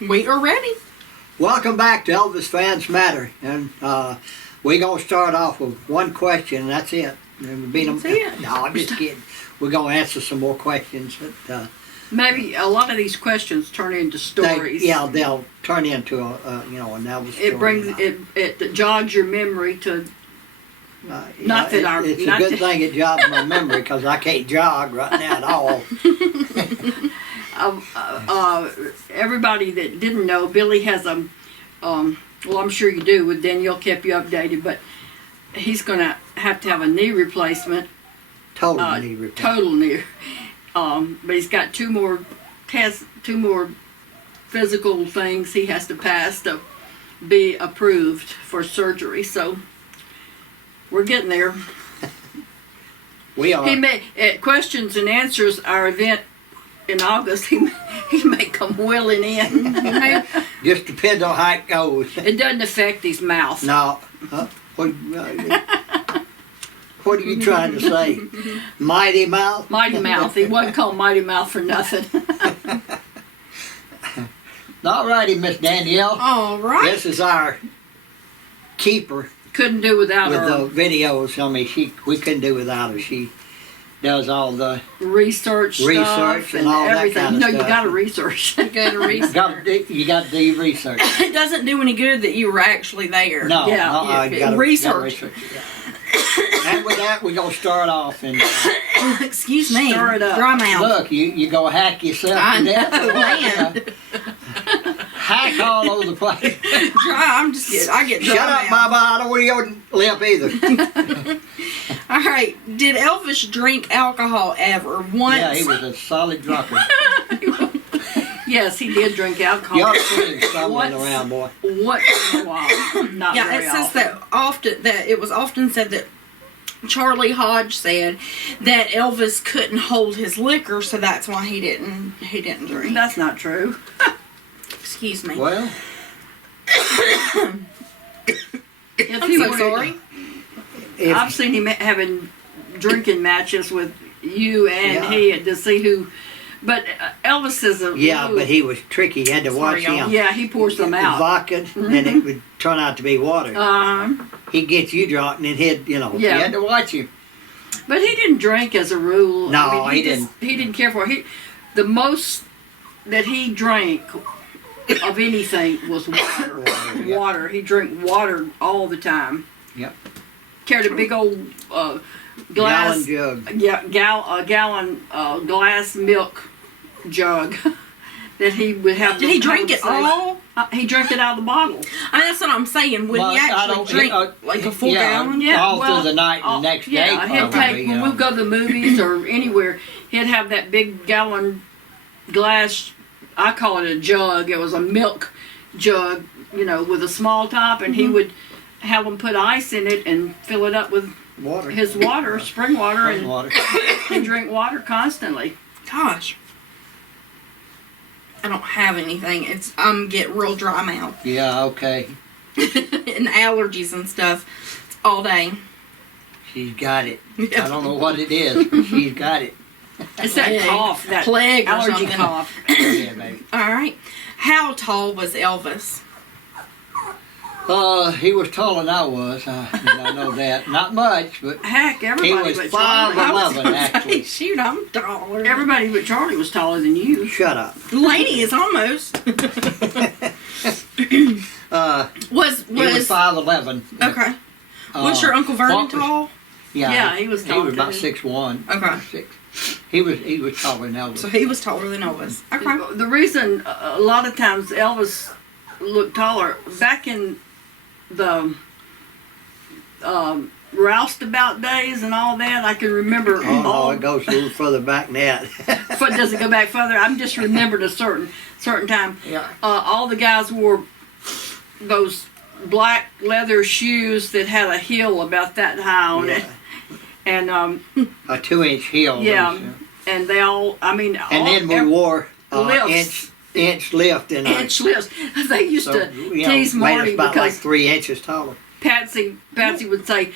We are ready. Welcome back to Elvis Fans Matter, and we're gonna start off with one question, and that's it. That's it. No, I'm just kidding. We're gonna answer some more questions. Maybe a lot of these questions turn into stories. They'll turn into an Elvis story. It brings it jogs your memory to. It's a good thing it jogs my memory because I can't jog right now at all. Everybody that didn't know, Billy has a, well, I'm sure you do. With Danielle kept you updated, but he's gonna have to have a knee replacement. Total knee replacement. Total knee. But he's got two more tests, two more physical things he has to pass to be approved for surgery. So we're getting there. We are. He may questions and answers our event in August. He may come willing in. Just depends on how it goes. It doesn't affect his mouth. No. What are you trying to say? Mighty Mouth? Mighty Mouth. He wasn't called Mighty Mouth for nothing. All righty, Miss Danielle. All right. This is our keeper. Couldn't do without with her. the videos. I mean, we couldn't do without her. She does all the research stuff and all everything. that kind of stuff. You got to research. You got to research. You got to do your research. It doesn't do any good that you were actually there. No, yeah. You gotta research. And with that, we're gonna start off and excuse me. Stir it up. Dry mouth. Look, you go hack yourself to death. Man. Hack all over the place. I get dry Shut up, mouth. Mama. I don't want your lip either. All right. Did Elvis drink alcohol ever? Once? Yeah, he was a solid drunkard. Yes, he did drink alcohol. Y'all see him stumbling around, boy. Once in a while. Not Yeah, very it says often. that it was often said that Charlie Hodge said that Elvis couldn't hold his liquor, so that's why he didn't drink. That's not true. Excuse me. Well, I'm so sorry. I've seen him having drinking matches with you and he to see who. But Elvis is a but he was tricky. You had to watch him. Yeah, he pours them out. Vodka, and it would turn out to be water. Uh-huh. He'd get you drunk, and then you had to watch him. But he didn't drink as a rule. No, I mean, he didn't. He didn't care for it. The most that he drank of anything was water. Water. He drank water all the time. Yep. Carried a big old glass. Gallon jug. Yeah, gallon glass milk jug that he would have. Did he drink it all? He drank it out of the bottle. I mean, that's what I'm saying. Would he actually drink like a full gallon? Yeah, all through the night and the next day. Yeah, he'd take, when we go to the movies or anywhere, he'd have that big gallon glass, I call it a jug. It was a milk jug, with a small top, and he would have them put ice in it and fill it up with water. His water, spring water, and water. He drink water constantly. Gosh. I don't have anything. It's get real dry mouth. Yeah, okay. And allergies and stuff all day. She's got it. I don't know what it is, but she's got it. It's that cough, that plague or allergy something. cough. Yeah, baby. All right. How tall was Elvis? He was taller than I was. I know that. Not much, but heck, he everybody was but Charlie. 5'11", actually. Shoot, I'm taller. Everybody but Charlie was taller than you. Shut up. Lady is almost. He was 5'11". Okay. Was your Uncle Vernon tall? Yeah, he was tall. He was about too. 6'1". Okay. He was taller than Elvis. So he was taller than Elvis. Okay. The reason a lot of times Elvis looked taller back in the roustabout days and all that, I can remember. Oh, it goes a little further back than that. Does it go back further? I'm just remembered a certain time. Yeah. All the guys wore those black leather shoes that had a heel about that high on it, and a 2-inch heel. yeah, and they all. I mean, and then we wore lifts. inch lift in inch lifts. They used to tease made Marty us about because like 3 inches taller. Patsy would say,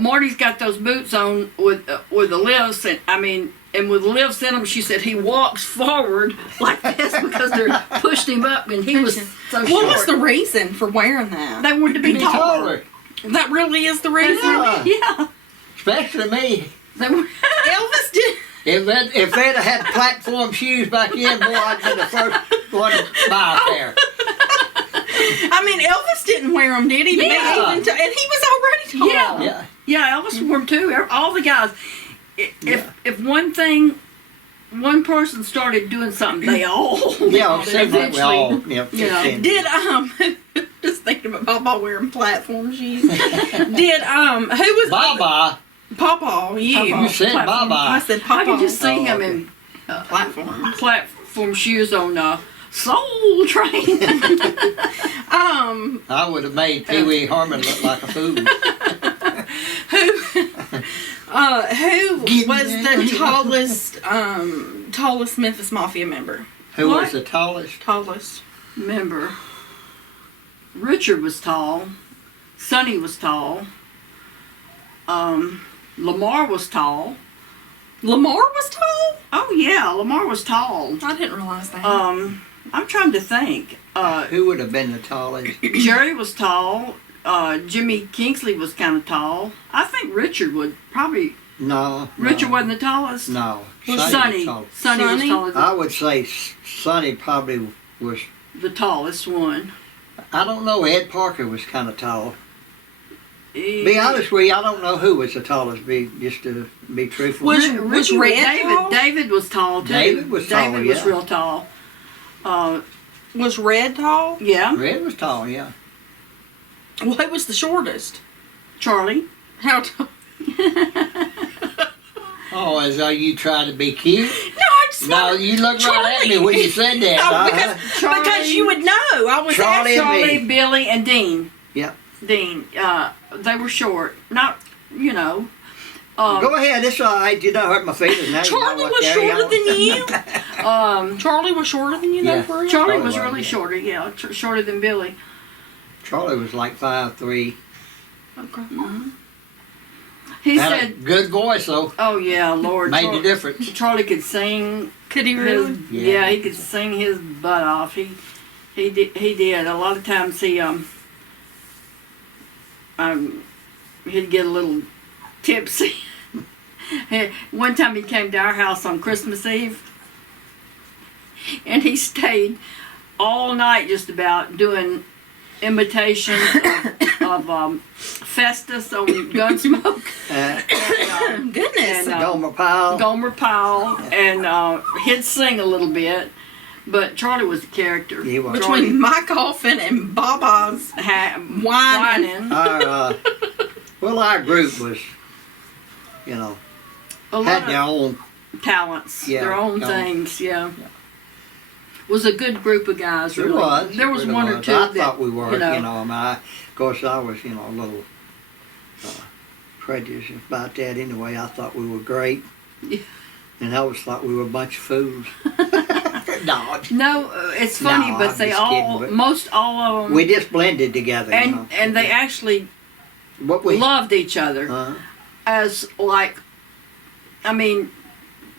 Marty's got those boots on with the lifts, and I mean, And with lifts in him, she said he walks forward like this because they're pushed him up, and he was so short. What was the reason for wearing that? They wanted to be taller. That really is the reason? Yeah. Especially me. They were. Elvis did. If they'd have had platform shoes back in, boy, I'd been the first one to buy a pair. I mean, Elvis didn't wear them, did he? To Yeah. and he was already tall. Yeah. Yeah. Yeah, Elvis wore them too. All the guys. If one person started doing something, they all Yeah, it seemed like we all, Yeah. Did just thinking about Papa wearing platform shoes. Did who was Baba. Papa? You. You said Platform. Baba. I said Papa. I could just see him okay. in platform. shoes on Soul Train. I would have made Pee Wee Herman look like a fool. Who was the tallest Memphis Mafia member? Who What? was the tallest? Tallest. Remember, Richard was tall. Sonny was tall. Lamar was tall. Lamar was tall? Oh yeah, Lamar was tall. I didn't realize that. I'm trying to think. Who would have been the tallest? Jerry was tall. Jimmy Kingsley was kind of tall. I think Richard would probably. No. Richard no, wasn't the tallest. No. Sonny. Was Sonny was Sonny? taller than I would say Sonny probably was. the tallest one. I don't know. Ed Parker was kind of tall. Be honest with you, I don't know who was the tallest. Just to be truthful. Was Richie Red tall? David was tall too. David was tall, David was yeah. real tall. Was Red tall? Yeah, Red was tall, yeah. Well, who was the shortest? Charlie. How tall? Oh, as though you tried to be cute. No, I just No, wanted- you looked right at me when you said that. No, Charlie- because you would know. I was Charlie asking. and me. Charlie, Billy, and Dean. Yep. Dean. They were short. Not, you know. Go ahead, it's all right. You don't hurt my feelings now. Charlie was carry shorter on. than you. Charlie was shorter than you, though, Yeah. for real? Charlie Charlie was was, really yeah. shorter, yeah. Shorter than Billy. Charlie was like 5'3". Okay. He Had a said, good voice, though. oh, yeah, Lord. Made the difference. Charlie could sing. Could he really? Yeah, he could sing his butt off. He did. A lot of times he'd get a little tipsy. One time he came to our house on Christmas Eve, and he stayed all night just about doing imitations of Festus on Gunsmoke. Goodness. And, Gomer Pyle. Gomer Pyle, and he'd sing a little bit, but Charlie was the character. He was. Between Mike Coffin and Baba's whining. Our group was, A had lot their of own. talents, Yeah, their own yeah. things, yeah. Was a good group of guys, It really. was. There was It one really or two I that, thought we were, you know. of course, I was, a little prejudiced about that anyway. I thought we were great. Yeah. And I always thought we were a bunch of fools. No. No, it's funny, No, but I'm they just all, kidding, but- most all of them, We just blended together, and they actually What we, loved each other as like, I mean,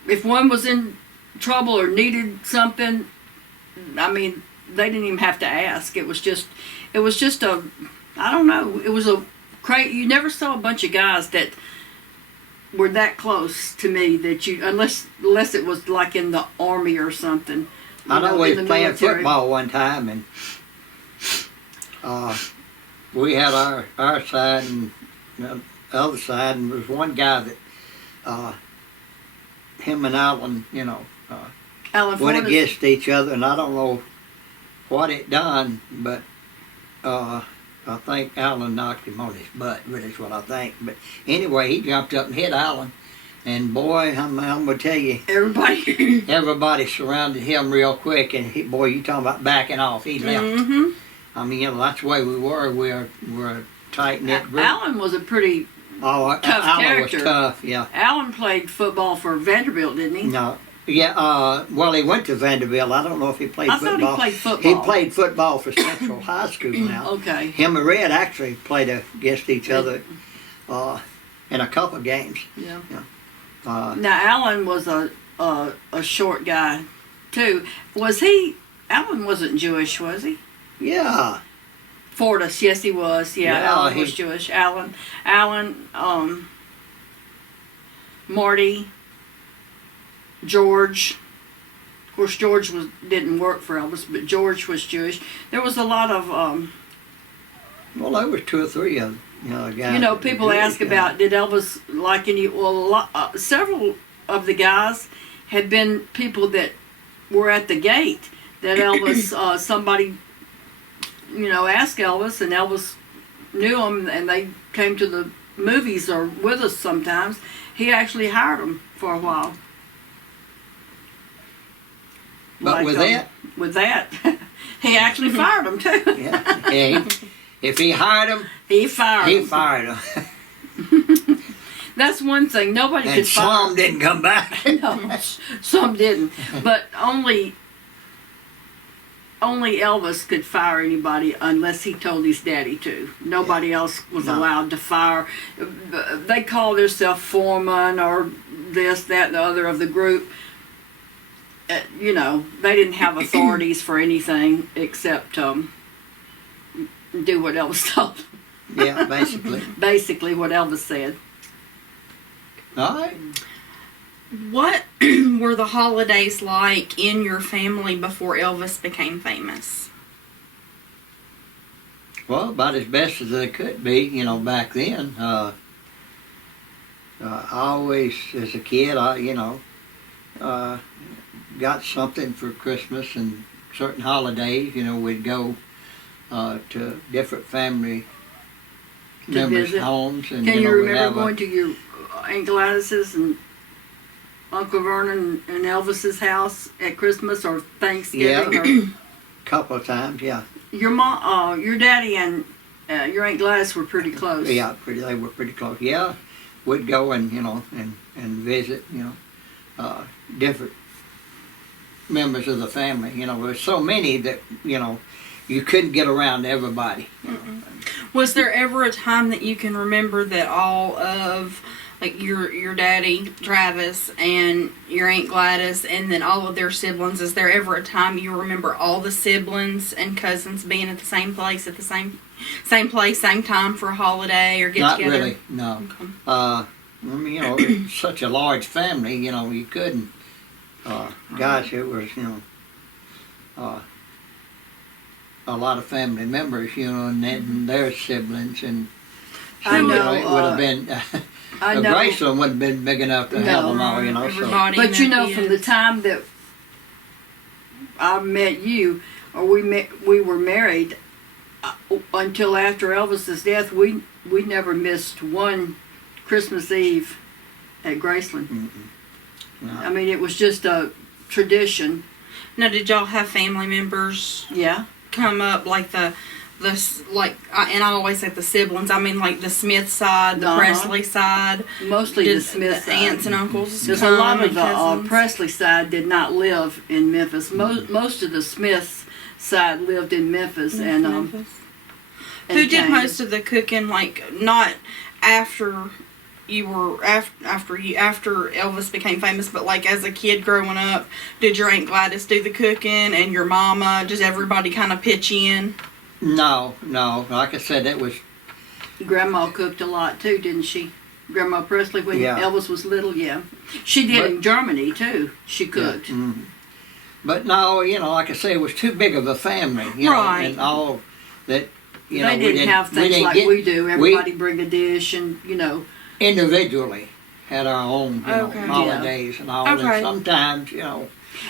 if one was in trouble or needed something, I mean, they didn't even have to ask. It was just a, I don't know, it was a great, you never saw a bunch of guys that were that close to me that you, unless it was like in the army or something. I know we in was the playing military. football one time, and we had our side and the other side, and there was one guy that him and Alan, Alan went Fortas. against each other, and I don't know what it done, but I think Alan knocked him on his butt, really is what I think. But anyway, he jumped up and hit Alan, and boy, I'm going to tell you, everybody surrounded him real quick, and boy, you talking about backing off, he left. Mm-hmm. I mean, that's the way we were. We're a tight-knit group. Alan was a pretty tough Alan character. was tough, yeah. Alan played football for Vanderbilt, didn't he? No. Yeah, well, he went to Vanderbilt. I don't know if he played I football. thought he played football. He played football for Central High School now. Okay. Him and Red actually played against each other in a couple of games. Yeah. Now Alan was a short guy too. Was he? Alan wasn't Jewish, was he? Yeah. Fortis, yes, he was. Yeah, Yeah, Alan was Jewish. Alan, Marty, George. Of course, George didn't work for Elvis, but George was Jewish. There was a lot of Well, there was 2 or 3 of them, guys. you know, people Jewish, ask about did Elvis like any? Well, several of the guys had been people that were at the gate that Elvis somebody asked Elvis, and Elvis knew them, and they came to the movies or with us sometimes. He actually hired them for a while. But with that, he actually fired them too. yeah. If he hired them, He fired he them. fired them. That's one thing. Nobody And could fire. some didn't come back. No, some didn't. But only Elvis could fire anybody unless he told his daddy to. Nobody else was allowed to fire. They called themselves foreman or this, that, and the other of the group. They didn't have authorities for anything except do what Elvis told them. Yeah, basically. Basically what Elvis said. All right. What were the holidays like in your family before Elvis became famous? Well, about as best as they could be, back then. I always, as a kid, got something for Christmas and certain holidays. We'd go to different family members' visit. homes. And, Can you we'd remember have going to your Aunt Gladys's and Uncle Vernon and Elvis's house at Christmas or Thanksgiving? Yeah. Or couple of times, yeah. your mom, your daddy, and your Aunt Gladys were pretty close. Yeah, they were pretty close. Yeah, we'd go and and visit different members of the family. There's so many that you couldn't get around to everybody. Was there ever a time that you can remember that all of like your daddy Travis and your Aunt Gladys and then all of their siblings, is there ever a time you remember all the siblings and cousins being at the same place at the same place, same time for a holiday or get Not together? really, no. Okay. It's such a large family, you couldn't. Gosh, it was, a lot of family members, and then their siblings, and I know, it would have been. I know. Graceland wouldn't have been big enough to have them all, So. Everybody But in from the time that I met you, or we were married, until after Elvis's death, we never missed one Christmas Eve at Graceland. No. I mean, it was just a tradition. Now, did y'all have family members Yeah. come up like and I always say the siblings. I mean, like the Smith side, the Presley side. Mostly Did the Smith side. aunts and uncles. Because a lot come of the and cousins? Presley side did not live in Memphis. Most of the Smith side lived in Memphis, and Memphis. Who did most of the cooking? Like not after you were after Elvis became famous, but like as a kid growing up, did your Aunt Gladys do the cooking and your mama? Does everybody kind of pitch in? No. Like I said, it was. Grandma cooked a lot too, didn't she? Grandma Presley, when Yeah. Elvis was little, yeah. She did in Germany too. She cooked. Yeah, But no, like I say, it was too big of a family, Right. and all that. They didn't have things like we do. Everybody bring a dish, and individually had our own Okay. holidays and all. Okay. And sometimes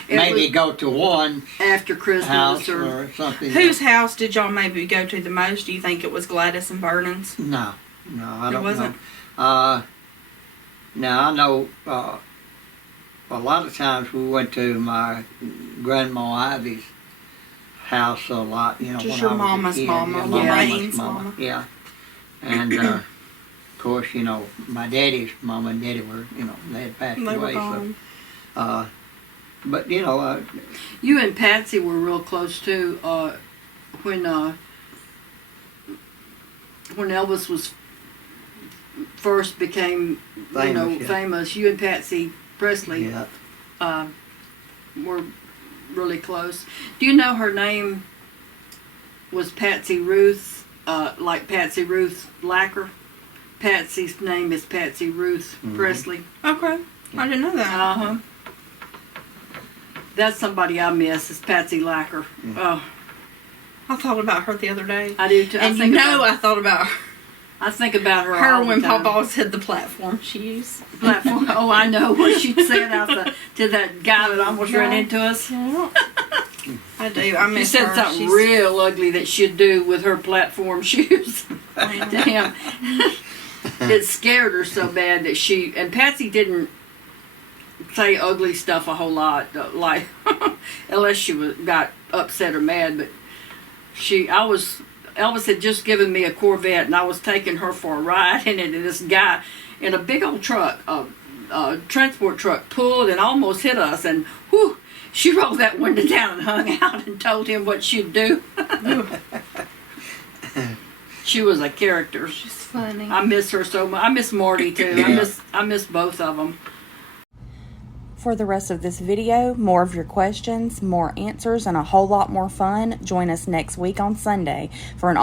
It maybe was go to one after Christmas house or or something. Whose house did y'all maybe go to the most? Do you think it was Gladys and Vernon's? No, I don't wasn't? know. Now I know a lot of times we went to my grandma Ivy's house a lot. Just when your I was a mama's kid. mama, Yeah, my Lorraine's mama's mama. Yeah, and of course my daddy's mama and daddy were they had passed They were away. gone. So, but you and Patsy were real close too. When Elvis was first became, Famous, yeah. famous. You and Patsy Presley Yeah. were really close. Do you know her name was Patsy Ruth, like Patsy Ruth Lacker? Patsy's name is Patsy Ruth Presley. Okay. I didn't know that. Uh-huh. That's somebody I miss, is Patsy Lacker. Oh, I thought about her the other day. I do too. And I thought about I think about her all when the time. Papa said the platform she used. Platform. Oh, I know what she said to that guy that almost ran into us. Yeah. I do. I She miss said her. something real ugly that she'd do with her platform shoes to him. It scared her so bad that and Patsy didn't say ugly stuff a whole lot, like unless she got upset or mad. But Elvis had just given me a Corvette, and I was taking her for a ride in it, and this guy in a big old truck, a transport truck, pulled and almost hit us, and whew, she rolled that window down and hung out and told him what she'd do. She was a character. She's funny. I miss her so much. I miss Marty too. Yeah. I miss both of them. For the rest of this video, more of your questions, more answers, and a whole lot more fun, join us next week on Sunday for an